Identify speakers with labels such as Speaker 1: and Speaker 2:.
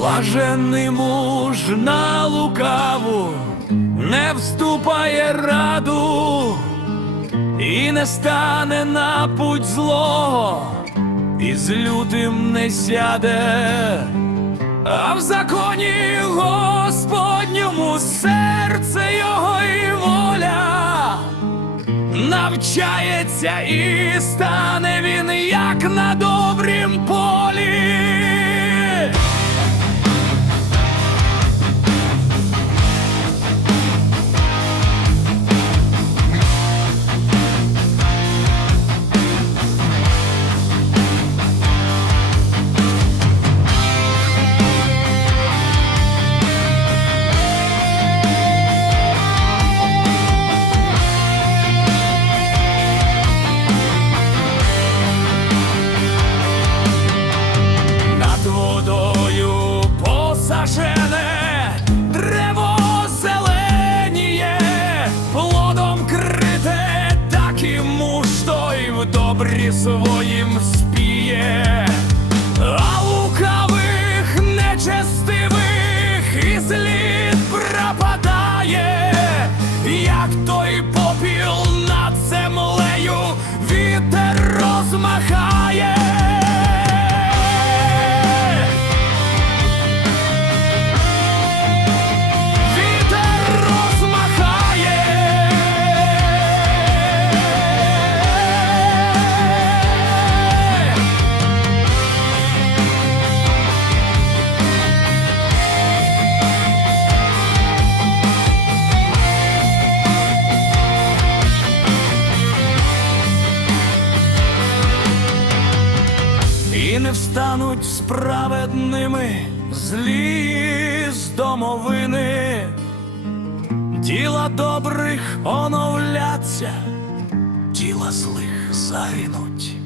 Speaker 1: Блаженний муж на лукаву не вступає раду і не стане на путь злого, і з лютим не сяде, а в законі Господньому серце його і воля навчається і стане він як на добрім полі. Водою посажене древо зеленіє, плодом крите, так і муж той в добрі своїм спіє, а лукавих нечестивих і слід пропадає, як той попіл над землею вітер розмахає. Встануть справедними злі з домовини, діла добрих оновляться, діла злих загинуть.